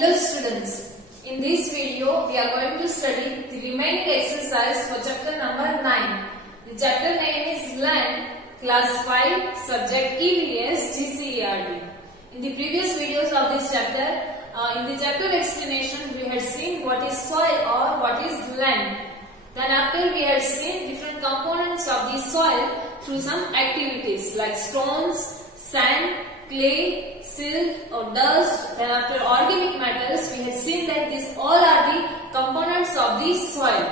Hello students, in this video we are going to study the remaining exercise for chapter number 9. The chapter name is Land, class 5, subject EVS GCERT. In the previous videos of this chapter, in the chapter explanation we had seen what is soil or what is land. Then after we had seen different components of the soil through some activities like stones, sand, clay, silt or dust. Then after organic matters, we had seen that these all are the components of the soil.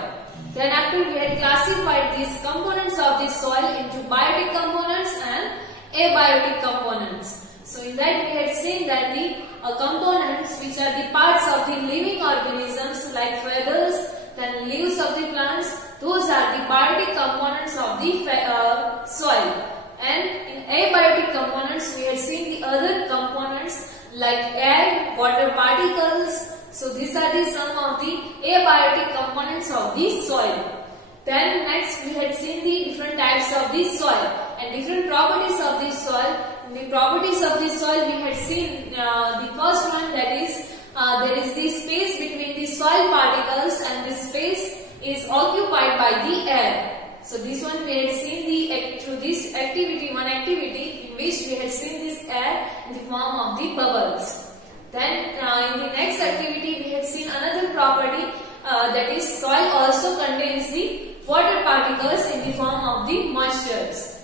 Then after we had classified these components of the soil into biotic components and abiotic components. So in that we had seen that the components which are the parts of the living organisms like feathers, then leaves of the plants, those are the biotic components of the soil. And in abiotic components we had seen the other components like air, water particles. So these are the some of the abiotic components of the soil. Then next we had seen the different types of the soil and different properties of the soil. In the properties of the soil we had seen the first one, that is there is the space between the soil particles and this space is occupied by the air. So this one we had seen through this activity, one activity in which we had seen this air in the form of the bubbles. Then in the next activity we had seen another property, that is soil also contains the water particles in the form of the moistures.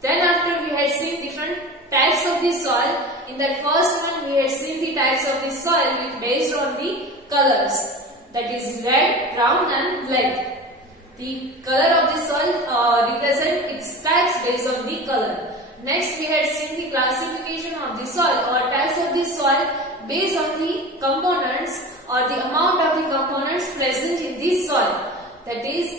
Then after we had seen different types of the soil. In that first one we had seen the types of the soil which based on the colors, that is red, brown and black. The color of the soil represent its types based on the color. Next we had seen the classification of the soil or types of the soil based on the components or the amount of the components present in the soil, that is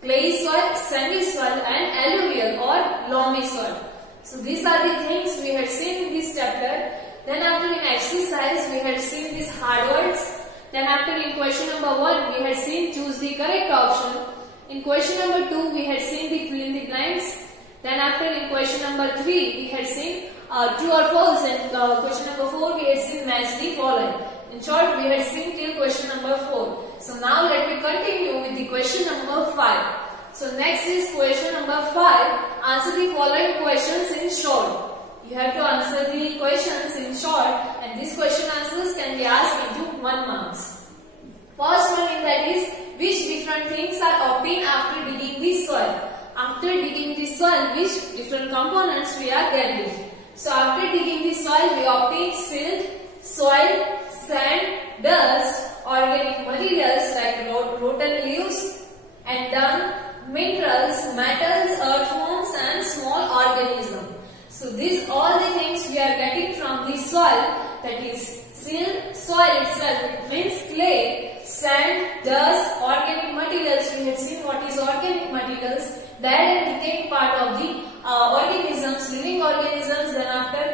clay soil, sandy soil and alluvial or loamy soil. So these are the things we had seen in this chapter. Then after in exercise we had seen these hard words. Then after in question number 1 we had seen choose the correct option. In question number 2 we had seen the fill in the blanks. Then after in question number 3 we had seen true or false, and question number 4 we had seen match the following. In short we had seen till question number 4. So now let me continue with the question number 5. So next is question number 5. Answer the following questions in short. You have to answer the questions in short and these question answers can be asked into 1 marks. First one in that is, which different things are obtained after digging the soil? After digging the soil, which different components we are getting? So after digging the soil, we obtain silt, soil, sand, dust, organic materials like rotten leaves and dung, minerals, metals, earthworms and small organisms. So these all the things we are getting from the soil, that is silt, soil itself, it means clay, sand, dust, organic materials. We have seen what is organic materials, that and decaying part of the organisms, living organisms. Then after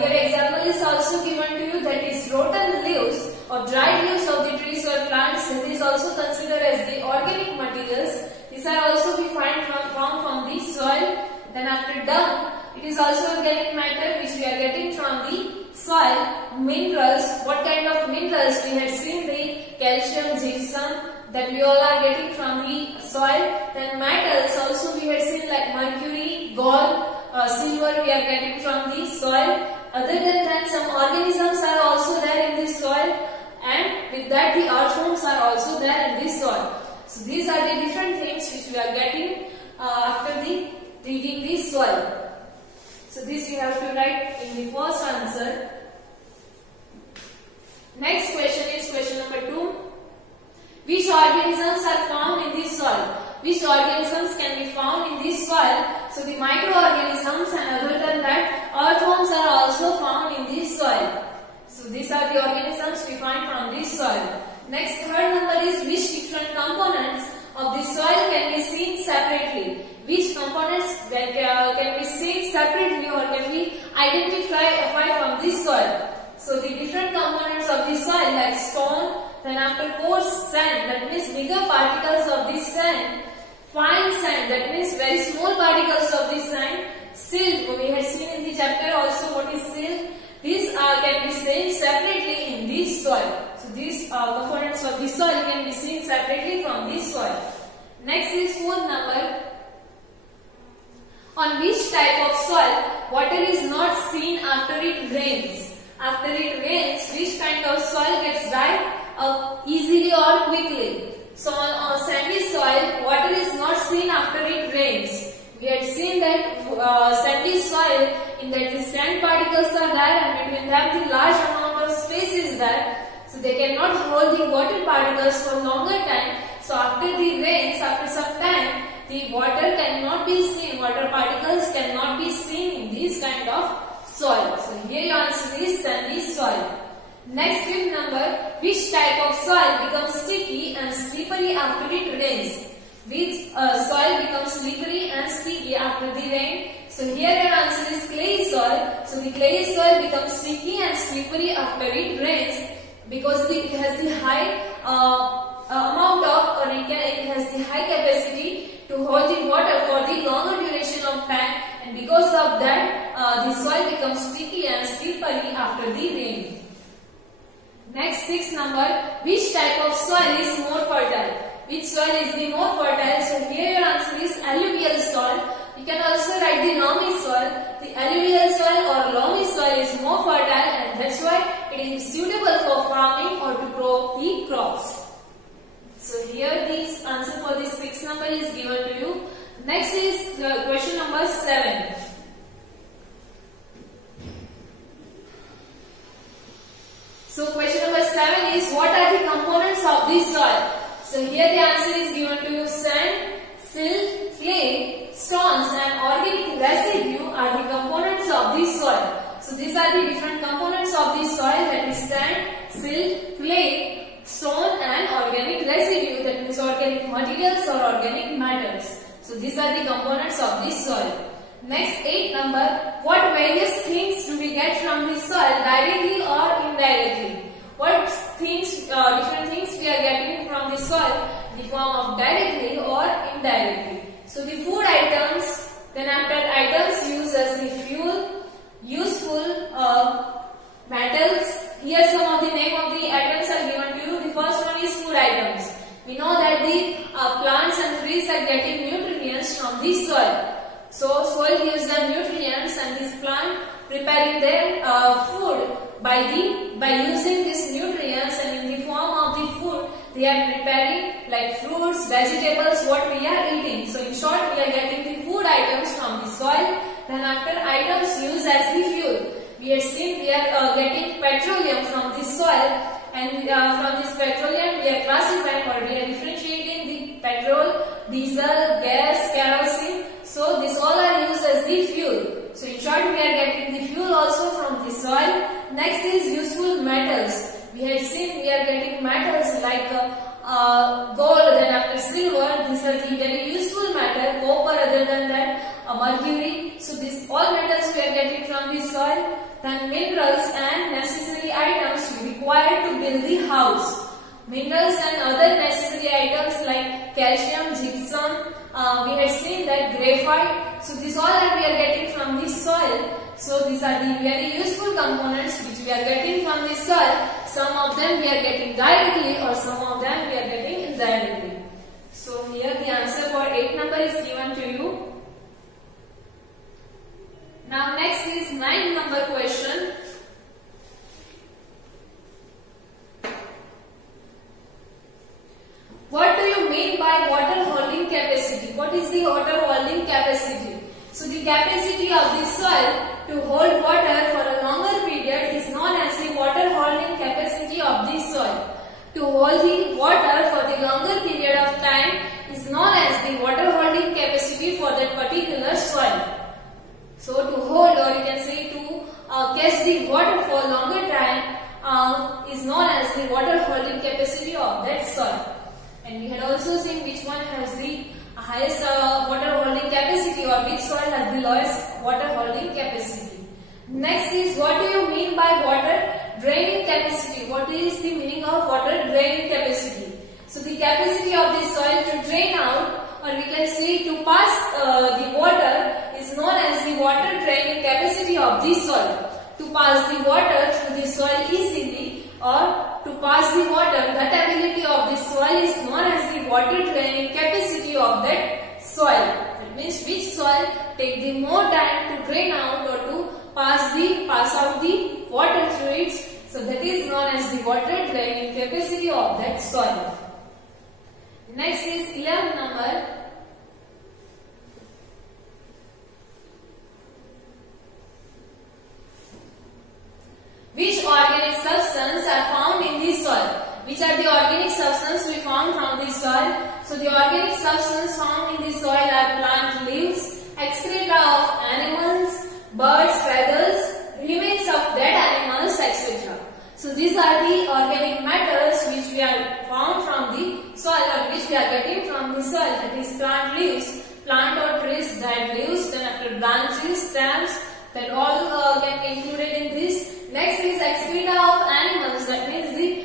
here example is also given to you, that is rotten leaves or dried leaves of the trees or plants. It is also considered as the organic materials. These are also we find from the soil. Then after dung, it is also organic matter which we are getting from the soil. Minerals, what kind of minerals? We had seen the calcium, gypsum, that we all are getting from the soil. Then metals also we had seen like mercury, gold, silver we are getting from the soil. Other than that, some organisms are also there in the soil, and with that the earthworms are also there in the soil. So these are the different things which we are getting after the digging the soil. So this you have to write in the first answer. Next question is question number 2. Which organisms are found in the soil? Which organisms can be found in this soil? So the microorganisms, and other than that earthworms are also found in this soil. So these are the organisms we find from this soil. Next, third number is, which different components of the soil can be seen separately? Which components that can be seen separately or can be identified from this soil? So the different components of the soil like stone, then after coarse sand, that means bigger particles of this sand, fine sand, that means very small particles of this sand, silt, we had seen in the chapter also what is silt. These can be seen separately in this soil. soil. So these components of the soil can be seen separately from the soil. Next is fourth number. On which type of soil water is not seen after it rains? After it rains, which kind of soil gets dried up easily or quickly? So on sandy soil, water is not seen after it rains. We had seen that sandy soil, in that the sand particles are there and between them the large amount of space is there. So they cannot hold the water particles for longer time. So after the rains, after some time, the water cannot be seen, water particles cannot be seen in this kind of soil. So here your answer is sandy soil. Next fifth number, which type of soil becomes sticky and slippery after it rains? Which soil becomes slippery and sticky after the rain? So here your answer is clay soil. So the clay soil becomes sticky and slippery after it rains because it has the high amount of, or it has the high capacity to hold the water for the longer duration of time, and because of that the soil becomes sticky and slippery after the rain. Next sixth number, which type of soil is more fertile? Which soil is the more fertile? So here your answer is alluvial soil. You can also write the loamy soil. The alluvial soil or loamy soil is more fertile, and that's why it is suitable for farming or to grow the crops. So here the answer for this sixth number is given to you. Next is question number 7. So question number 7 is, what are the components of this soil? So here the answer is given to you. Sand, silt, clay, stones and organic residue are the components of this soil. So these are the different components of this soil, that is sand, silt, clay, stone and organic residue, that means organic materials or organic matters. So these are the components of this soil. Next 8 number, what various things do we get from this soil directly or indirectly? What things, different things we are getting from the soil in the form of directly or indirectly? So the food items, then after items used as the fuel, useful metals. Here some of the name of the items are given to you. The first one is food items. We know that the plants and trees are getting nutrients from the soil. So soil gives them nutrients, and this plant preparing their food by using these nutrients, and in the form of the food they are preparing like fruits, vegetables, what we are eating. So in short, we are getting the food items from the soil. Then after items used as the fuel, we have seen we are getting petroleum from the soil, and from this petroleum we are classifying or we are differentiating the petrol, diesel, gas, kerosene. So these all are used as the fuel. So in short, we are getting the fuel also from the soil. Next is useful metals. We have seen we are getting metals like gold, then after silver. These are the very useful metal. Copper, other than that, mercury. So these all metals we are getting from the soil. Then minerals and necessary items required to build the house. Minerals and other necessary items like calcium, gypsum. We had seen that graphite. So these all that we are getting from the soil. So these are the very useful components which we are getting from the soil. Some of them we are getting directly, or some of them we are getting indirectly. So here the answer for 8 number is given to you. Now next is 9 number question. What do you mean by water holding capacity? What is the water holding capacity? So the capacity of the soil to hold water for a longer period is known as the water holding capacity of the soil. To hold the water for the longer period of time is known as the water holding capacity for that particular soil. So to hold, or you can say to catch the water for longer time is known as the water holding capacity of that soil. And we had also seen which one has the highest water holding capacity, or which soil has the lowest water holding capacity. Next is, what do you mean by water draining capacity? What is the meaning of water draining capacity? So the capacity of the soil to drain out, or we can say to pass the water, is known as the water draining capacity of the soil. To pass the water through the soil easily, or to pass the water, that ability of the soil is known as the water draining capacity of that soil. That means which soil take the more time to drain out or to pass out the water through it. So that is known as the water draining capacity of that soil. Next is 11 number. Which organic substance are found in the soil? Which are the organic substances we found from the soil? So the organic substance found in the soil are plant leaves, excreta of animals, birds' feathers, remains of dead animals, etc. So these are the organic matters which we are found from the soil, or which we are getting from the soil. That is plant leaves, plant or trees, dead leaves, then after branches, stems, that all can be included in this. Next is excreta of animals, that means the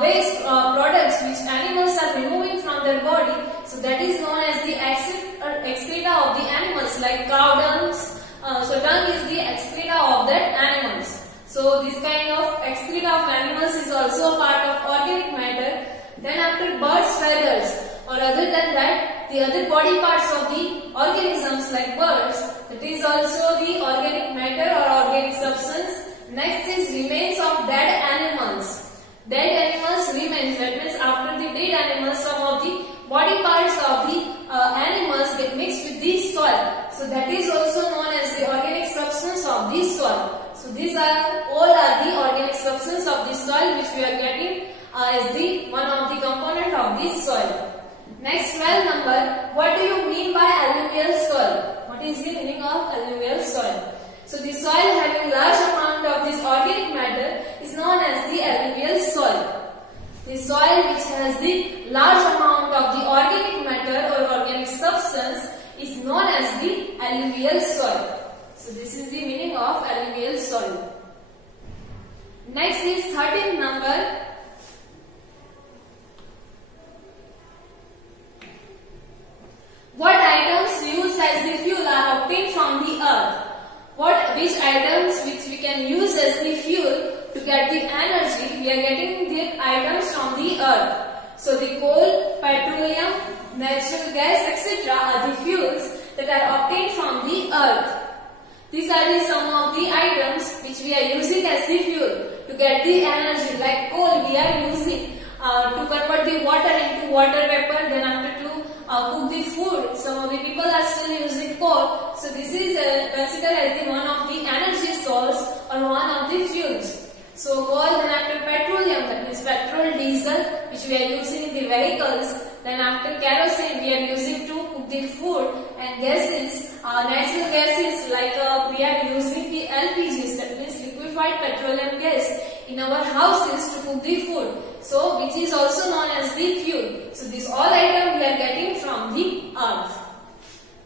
waste products which animals are removing from their body. So that is known as the excreta of the animals, like cow dung. So dung is the excreta of that animals. So this kind of excreta of animals is also a part of organic matter. Then after birds' feathers, or other than that, the other body parts of the organisms like birds, that is also the organic matter or organic substance. Next is remains of dead animals. Dead animals remains, that means after the dead animals, some of the body parts of the animals get mixed with the soil. So that is also known as the organic substance of the soil. So these are all the organic substance of the soil which we are getting as the one of the component of this soil. Next 12 number, what do you mean by alluvial soil? What is the meaning of alluvial soil? So the soil having large amount of this organic matter is known as the alluvial soil. The soil which has the large amount of the organic matter or organic substance is known as the alluvial soil. So this is the meaning of alluvial soil. Next is 13th number. What items used as the fuel are obtained from the earth? Which items which we can use as the fuel to get the energy, we are getting the items from the earth. So the coal, petroleum, natural gas, etc. are the fuels that are obtained from the earth. These are the some of the items which we are using as the fuel to get the energy. Like coal, we are using to convert the water into water vapor, then after to cook the food. Some of the people are still using coal. So this is considered as the one of the energy source or one of the fuels. So coal, then after petroleum, that means petrol, diesel, which we are using in the vehicles. Then after kerosene, we are using to cook the food, and gases, natural gases, like we are using the LPGs, that means liquefied petroleum gas, in our houses to cook the food. So which is also known as the fuel. So these all items we are getting from the earth.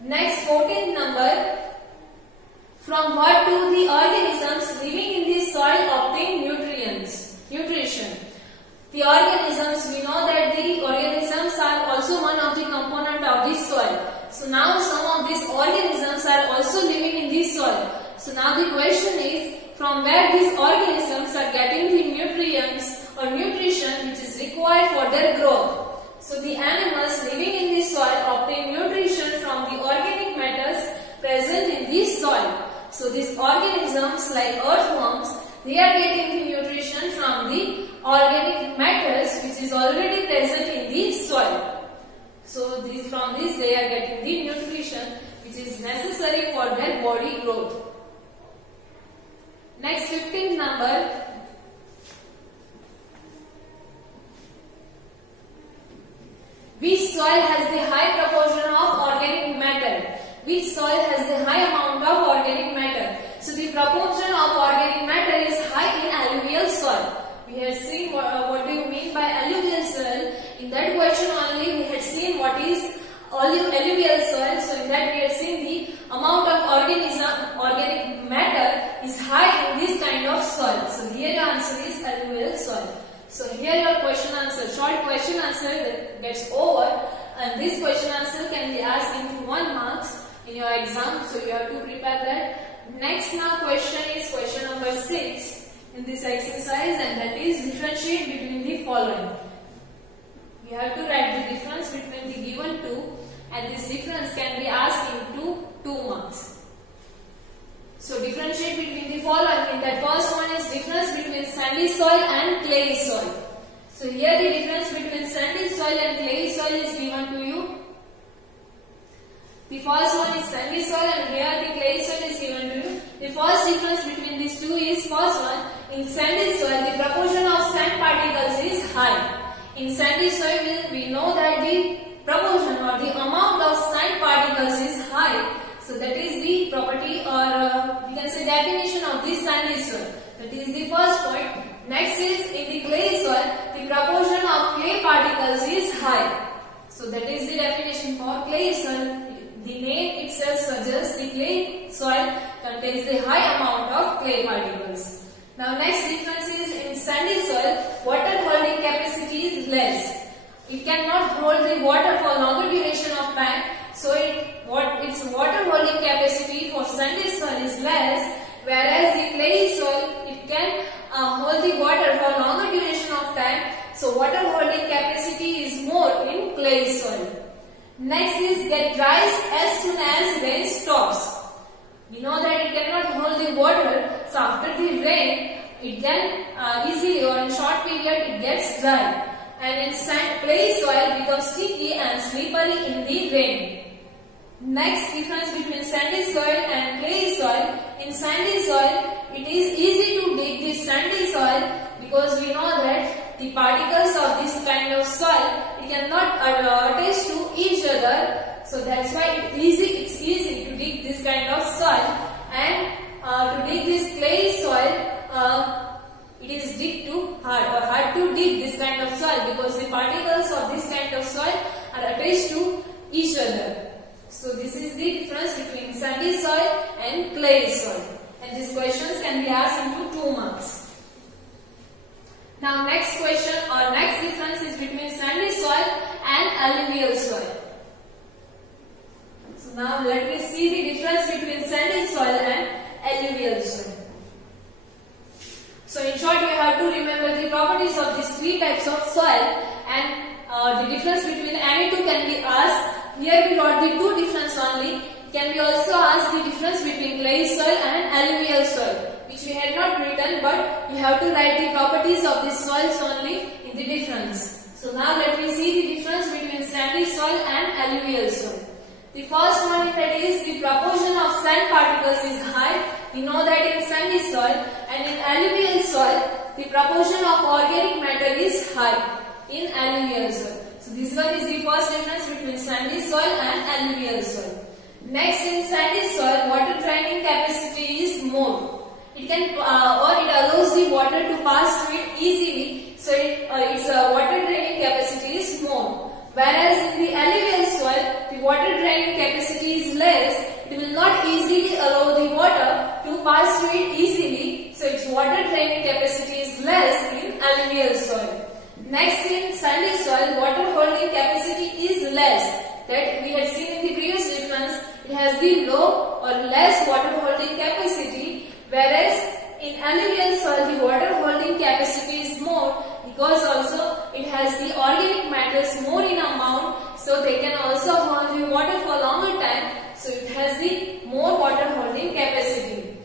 Next 14th number. From what do the organisms living in the soil obtain nutrition? The organisms, we know that the organisms are also one of the component of the soil. So now some of these organisms are also living in the soil. So now the question is, from where these organisms are getting the nutrients or nutrition which is required for their growth. So the animals living in the soil obtain nutrition from the organic matters present in the soil. So these organisms like earthworms, they are getting the nutrition from the organic matters which is already present in the soil. So from this they are getting the nutrition which is necessary for their body growth. Next 15th number. Which soil has the high proportion of organic matter? Which soil has the high amount of organic matter? So the proportion of organic matter is high in alluvial soil. We had seen what do you mean by alluvial soil. In that question only we had seen what is alluvial soil. So in that we had seen the amount of organic matter is high in this kind of soil. So here the answer is alluvial soil. So here your question answer, short question answer that gets over, and this question answer can be asked into 1 marks in your exam. So you have to prepare that. Next now question is question number 6. in this exercise, and that is differentiate between the following. We have to write the difference between the given two, and this difference can be asked into 2 marks. So differentiate between the following. In that first one is difference between sandy soil and clay soil. So here the difference between sandy soil and clay soil is given to you. The first one is sandy soil and here the clay soil is given to you. The first difference between these two is, first one, in sandy soil the proportion of sand particles is high. In sandy soil we know that the proportion or the amount of sand particles is high. So that is the property, or we can say definition of this sandy soil. That is the first point. Next is, in the clay soil the proportion of clay particles is high. So that is the definition for clay soil. The name itself suggests the clay soil contains a high amount of clay particles. Now next difference is, in sandy soil water holding capacity is less. It cannot hold the water for longer duration of time. So its water holding capacity for sandy soil is less, whereas the clay soil it can hold the water for longer duration of time. So water holding capacity is more in clay soil. Next is, get dries as soon as rain stops. We know that it cannot hold the water, so after the rain it can easily, or in short period, it gets dry. And in clay soil becomes sticky and slippery in the rain. Next difference between sandy soil and clay soil. In sandy soil it is easy to dig the sandy soil, because we know that the particles of this kind of soil it cannot attach to each other. So that's why it's easy to dig this kind of soil, and to dig this clay soil it is hard to dig this kind of soil, because the particles of this kind of soil are attached to each other. So this is the difference between sandy soil and clay soil, and these questions can be asked into 2 marks. Now next question, or next difference is between sandy soil and alluvial soil. So now let me see the difference between sandy soil and alluvial soil. So in short, you have to remember the properties of these 3 types of soil, and the difference between any two can be asked. Here we wrote the 2 difference only. Can be also asked the difference between clay soil and alluvial soil, which we had not written, but you have to write the properties of these soils only in the difference. So now let me see the difference between sandy soil and alluvial soil. The first one, that is, the proportion of sand particles is high. We know that in sandy soil, and in alluvial soil the proportion of organic matter is high in alluvial soil. So this one is the first difference between sandy soil and alluvial soil. Next, in sandy soil water draining capacity is more. It can it allows the water to pass through it easily. So its water draining capacity is more. Whereas in the alluvial soil the water draining capacity is less. It will not easily allow the water to pass through it easily. So its water draining capacity is less in alluvial soil. Next, in sandy soil water holding capacity is less. That we had seen in the previous difference. It has the low or less water holding capacity, whereas in alluvial soil the water holding capacity is more, because also it has the organic matters more in amount, so they can also hold the water for longer time. So it has the more water holding capacity.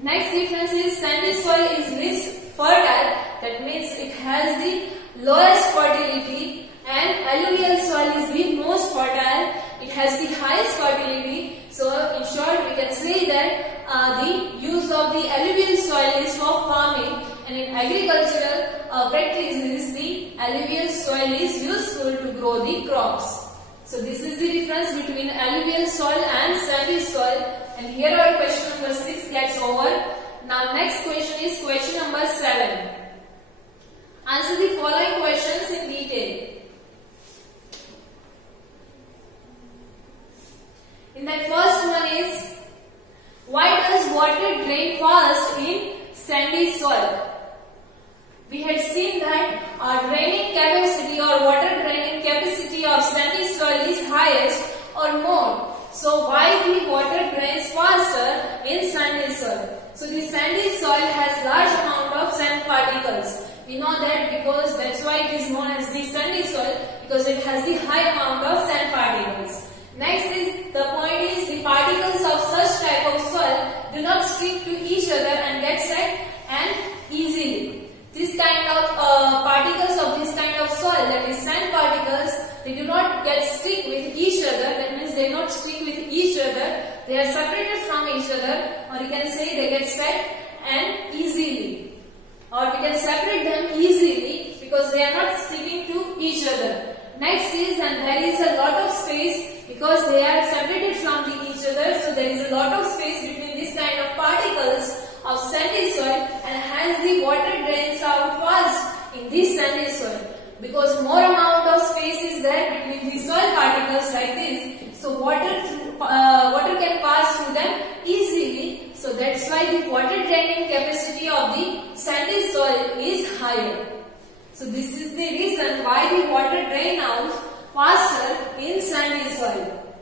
Next difference is sandy soil is least fertile. That means it has the lowest fertility, and alluvial soil is the most fertile. It has the highest fertility. So in short, we can say that the use of the alluvial soil is for farming, and in agricultural practices the alluvial soil is useful to grow the crops. So this is the difference between alluvial soil and sandy soil, and here our question number 6 gets over. Now next question is question number 7. Answer the following questions in detail. In that first one is, why does water drain fast in sandy soil? We had seen that draining capacity or water draining capacity of sandy soil is highest or more. So why the water drains faster in sandy soil? So the sandy soil has large particles. We know that because that's why it is known as the sandy soil, because it has the high amount of sand particles. Next is the point is the particles of such type of soil do not stick to each other and get set and easily. This kind of particles of this kind of soil, that is sand particles, they do not get stick with each other. That means they not stick with each other. They are separated from each other, or you can say they get set and easily, or we can separate them easily because they are not sticking to each other. Next is, and there is a lot of space because they are separated from each other, so there is a lot of space between this kind of particles of sandy soil, and hence the water drains out fast in this sandy soil because more amount of space is there between the soil particles like this, so water can pass through them easily. So that's why the water draining capacity of the sandy soil is higher. So this is the reason why the water drains out faster in sandy soil.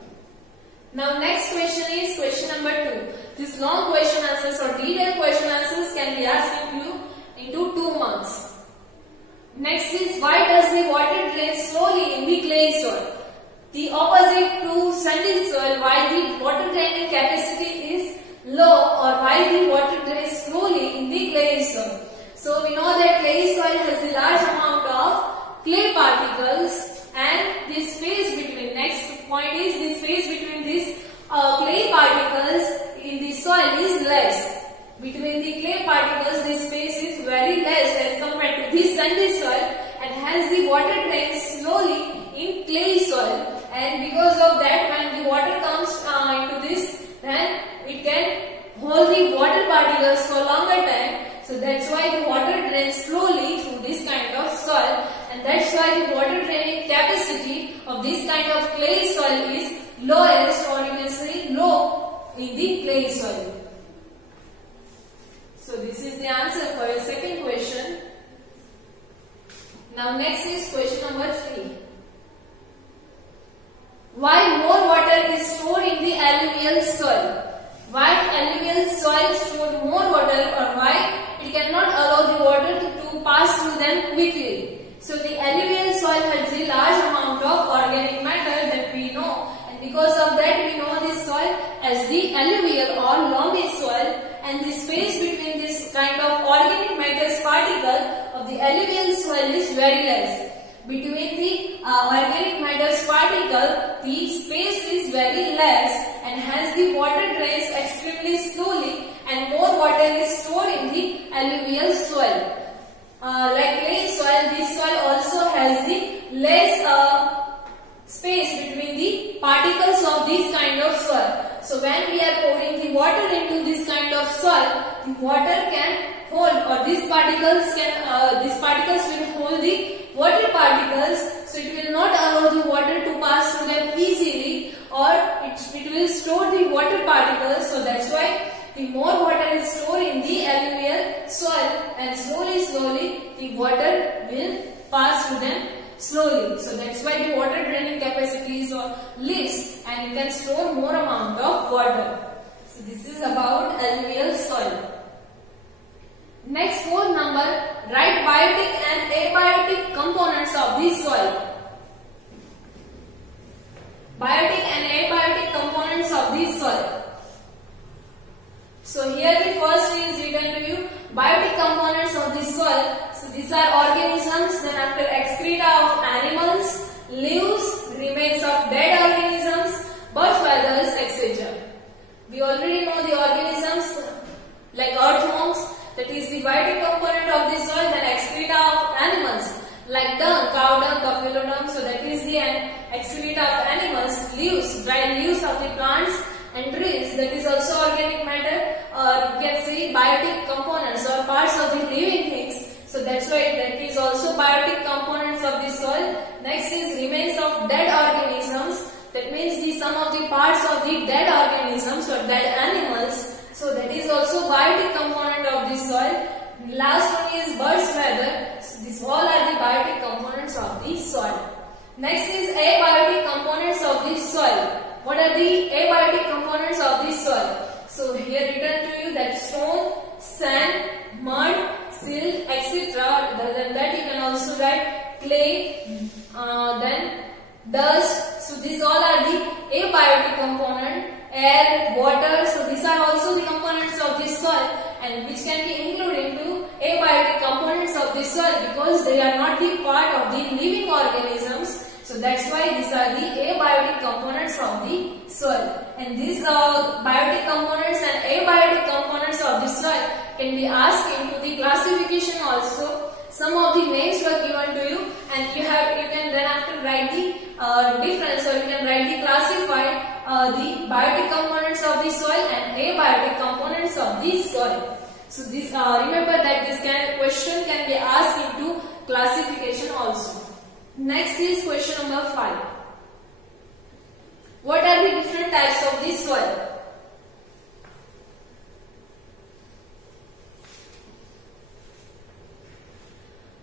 Now next question is question number 2. This long question answers or detailed question answers can be asked into 2 marks. Next is, why does the water drain slowly in the clay soil? The opposite to sandy soil, why the water draining capacity is low, or why the water drains slowly in the clay soil. So we know that clay soil has a large amount of clay particles, and the space between, next point is the space between these clay particles in the soil is less. Between the clay particles, the space is very less as compared to this sandy soil, and hence the water drains slowly in clay soil. And because of that, when the water comes into this, then it can hold the water particles for longer time. So that's why the water drains slowly through this kind of soil, and that's why the water draining capacity of this kind of clay soil is lowest, or you can say low in the clay soil. So this is the answer for your second question. Now next is question number 3. Why more water is stored in the alluvial soil? Why alluvial soil store more water, or why it cannot allow the water to pass through them quickly? So the alluvial soil has a large amount of organic matter that we know, and because of that we know this soil as the alluvial or loamy soil, and the space between this kind of organic matter particle of the alluvial soil is very less. Between the organic matter particle, the space is very less, and hence the water drains extremely slowly, and more water is stored in the alluvial soil. Like clay soil, this soil also has the less space between the particles of this kind of soil. So when we are pouring the water into this kind of soil, the water can hold, or these particles will hold the water particles, so it will not allow the water to pass through them easily, or it will store the water particles. So that's why the more water is stored in the alluvial soil, and slowly the water will pass through them slowly. So that's why the water draining capacity is less, and it can store more amount of water. So this is about alluvial soil. Next, 4th number, write biotic and abiotic components of the soil. Biotic and abiotic components of the soil. So here the first is written to you, biotic components of the soil. So these are organisms, then after excreta of animals, leaves, remains of dead organisms, bird feathers, etc. We already know the organisms like earthworms, that is the biotic component of the soil, then excreta of animals like dung, cow dung, buffalo dung, so that is the excreta of animals, leaves, dry leaves of the plants and trees, that is also organic matter, or you can say biotic components or parts of the living things. So that's why that is also biotic components of the soil. Next is remains of dead organisms, that means the some of the parts of the dead organisms or dead animals. So that is also biotic component of the soil. Last one is bird's feather. So these all are the biotic components of the soil. Next is abiotic components of the soil. What are the abiotic components of the soil? So here written to you that stone, sand, mud, silt, etc. and which can be included into abiotic components of the soil because they are not the part of the living organisms. So that's why these are the abiotic components of the soil. And these biotic components and abiotic components of the soil can be asked into the classification also. Some of the names were given to you, and you can then after write the difference, or you can write the classified the biotic components of the soil and abiotic components of the soil. So this remember that this question can be asked into classification also. Next is question number 5. What are the different types of the soil?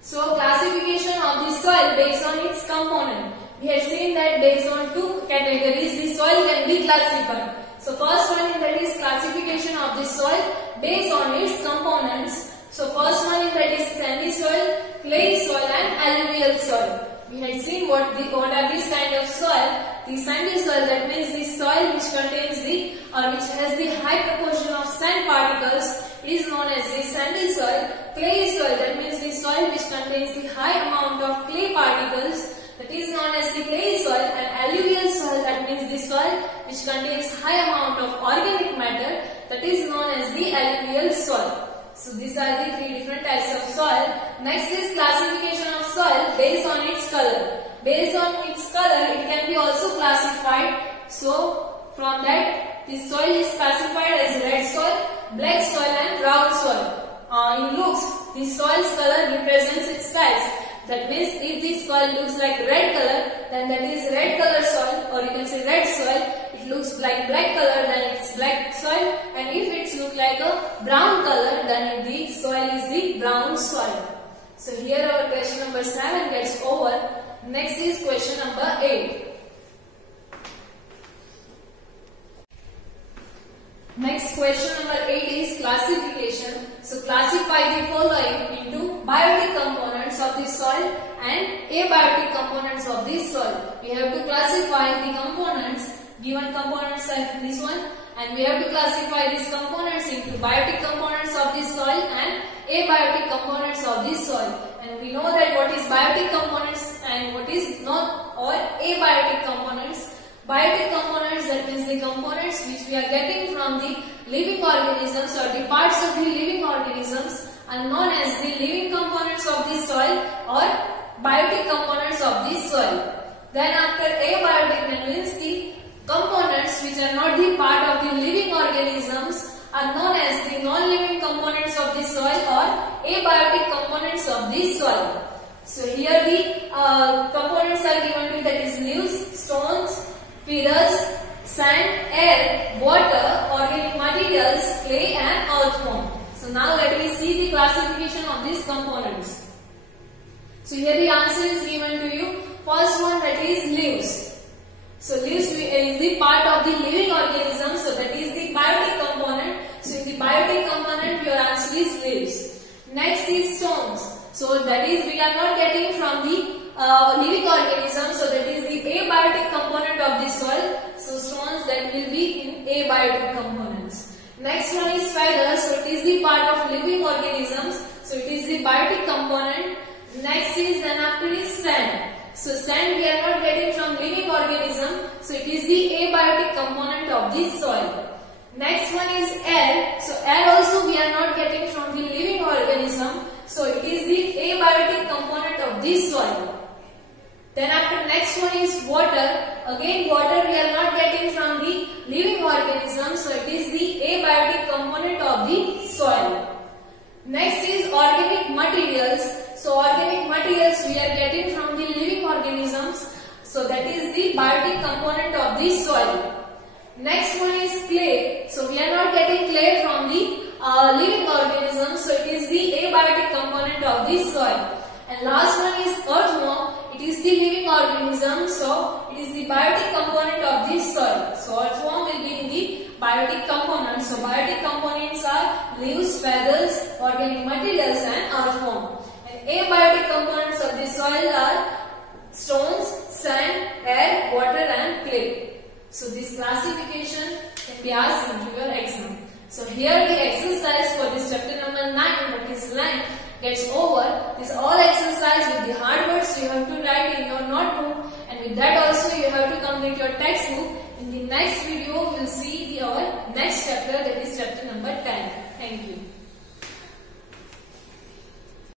So classification of the soil based on its component. We have seen that based on 2 categories the soil can be classified. So first one is that is classification of the soil based on its components. So first one is that is sandy soil, clay soil and alluvial soil. We had seen what are these kind of soil. The sandy soil, that means the soil which contains the which has the high proportion of sand particles, is known as the sandy soil. Clay soil, that means the soil which contains the high amount of clay particles, that is known as the clay soil. And alluvial soil, that means the soil which contains high amount of organic matter, that is known as the alluvial soil. So these are the 3 different types of soil. Next is classification of soil based on its color. Based on its color, it can be also classified. So from that, the soil is classified as red soil, black soil and brown soil. In looks, the soil's color represents its size. That means if the soil looks like red color, then that is red color soil, or you can say red soil. It looks like black color, then it's black soil. And if it looks like a brown color, then the soil is the brown soil. So here our question number 7 gets over. Next is question number 8. Next question number 8 is classification. So classify the following into biotic components of the soil and abiotic components of the soil. We have to classify the components. Given components like this one, and we have to classify these components into biotic components of the soil and abiotic components of the soil. And we know that what is biotic components and what is not, or abiotic components. Biotic components, that means the components which we are getting from the living organisms or the parts of the living organisms, are known as the living components of the soil or biotic components of the soil. Then after abiotic, that means the components which are not the part of the living organisms are known as the non-living components of the soil or abiotic components of the soil. So here the components are given to you, that is leaves, stones, feathers, sand, air, water, organic materials, clay and earthworm. So now let me see the classification of these components. So here the answer is given to you. First one, that is leaves. So leaves is the part of the living organism, so that is the biotic component. So in the biotic component, your answer is leaves. Next is stones. So that is we are not getting from the living organism, so that is the abiotic component of the soil. So stones, that will be in abiotic components. Next one is feathers. So it is the part of living organisms. So it is the biotic component. Next is then after is sand. So sand we are not getting from living organism, so it is the abiotic component of the soil. Next one is air. So air also we are not getting from the living organism, so it is the abiotic component of the soil. Then after next one is water. Again water we are not getting from the living organism, so it is the abiotic component of the soil. Next is organic materials. So organic materials we are getting from the living organisms, so that is the biotic component of the soil. Next one is clay. So we are not getting clay from the living organisms, so it is the abiotic component of the soil. And last one is earthworm. It is the living organism, so it is the biotic component of the soil. So earthworm will be in the biotic components. So biotic components are leaves, feathers, organic materials and earthworm. And abiotic components of the soil are stones, sand, air, water and clay. So this classification can be asked into your exam. So here the exercise for this chapter land gets over, this all exercise with the hard words you have to write in your notebook, and with that also you have to complete your textbook. In the next video, we will see our next chapter, that is chapter number 10. Thank you.